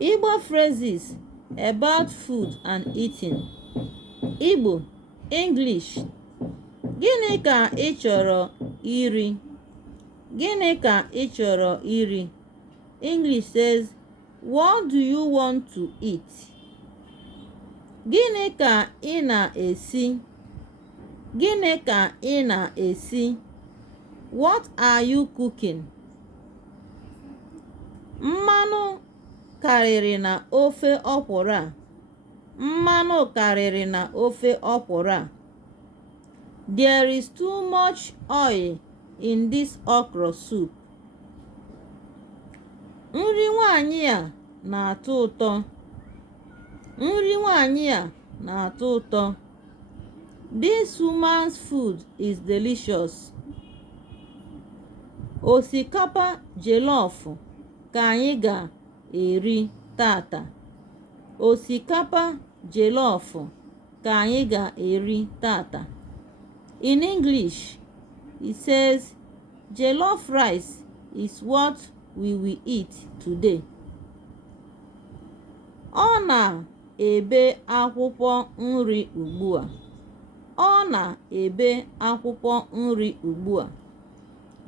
Igbo phrases about food and eating. Igbo, English. Gịnị ka ị chọrọ iri? Gịnị ka ị chọrọ iri? English says, what do you want to eat? Gịnị ka ị na-esi? Gịnị ka ị na-esi? What are you cooking? Mmanụ karịrị na ofe ọkwụrụ a. Mmanụ karịrị na ofe ọkwụrụ a. There is too much oil in this okra soup. Nri nwanyị a na-atọ ụtọ. Nri nwanyị a na-atọ ụtọ. This woman's food is delicious. Osikapa jollof ka anyị ga-eri tata. Osikapa jollof ka anyị ga-eri tata. In English, it says, jollof rice is what we will eat today. Ọ na-ebe akwụkwọ nri ugbu a. Ọ na-ebe akwụkwọ nri ugbu a.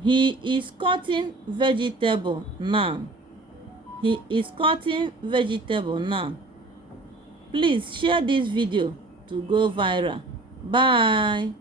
He is cutting vegetable now. He is cutting vegetable now. Please share this video to go viral. Bye.